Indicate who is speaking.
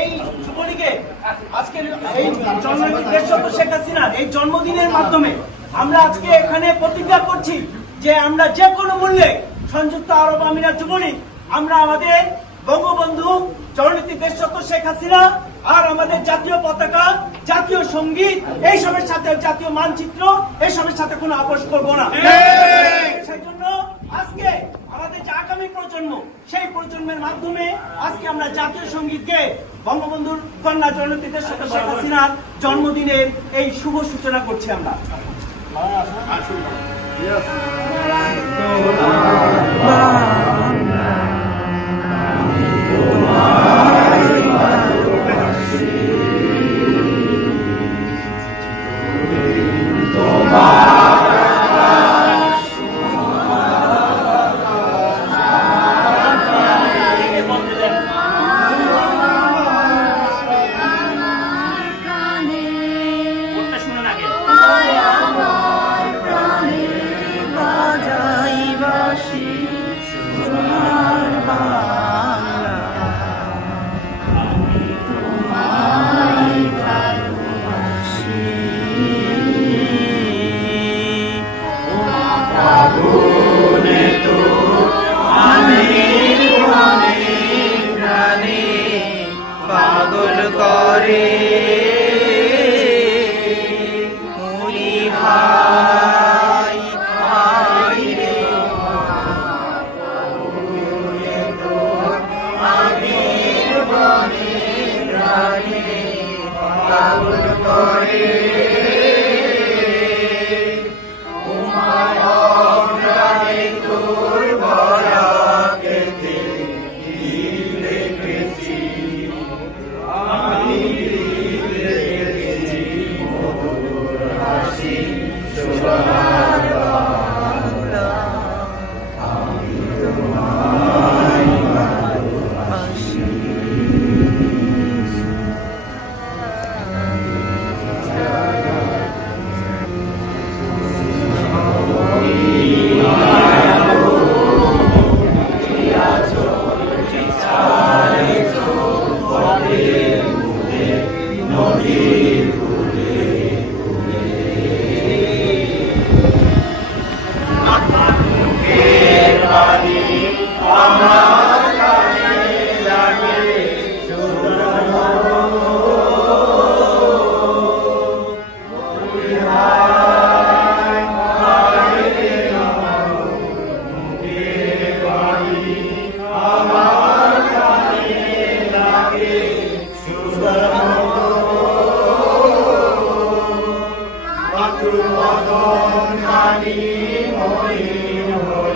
Speaker 1: এই যুবলীগে আজকে এই জন্মদিন দেশরত্ন শেখ হাসিনার এই জন্মদিনের মাধ্যমে আমরা আজকে এখানে প্রতিজ্ঞা করছি যে আমরা যে কোনো মূল্যে সংযুক্ত আরব আমিরাত যুবলীগ আমরা আমাদের বঙ্গবন্ধু জননীতি দেশরত্ন শেখ হাসিনা আর আমাদের জাতীয় পতাকা জাতীয় সংগীত এইসবের সাথে জাতীয় মানচিত্র এইসবের সাথে কোনো আপোষ করব না। সেই জন্য আজকে আমাদের যে আগামী প্রজন্ম, সেই প্রজন্মের মাধ্যমে আজকে আমরা জাতীয় সঙ্গীতকে বঙ্গবন্ধুর কন্যা জননীতি দেশরত্ন শেখ হাসিনার জন্মদিনের এই শুভ সূচনা করছি আমরা।
Speaker 2: কোনটা
Speaker 3: করে। 我懂他的灵魂。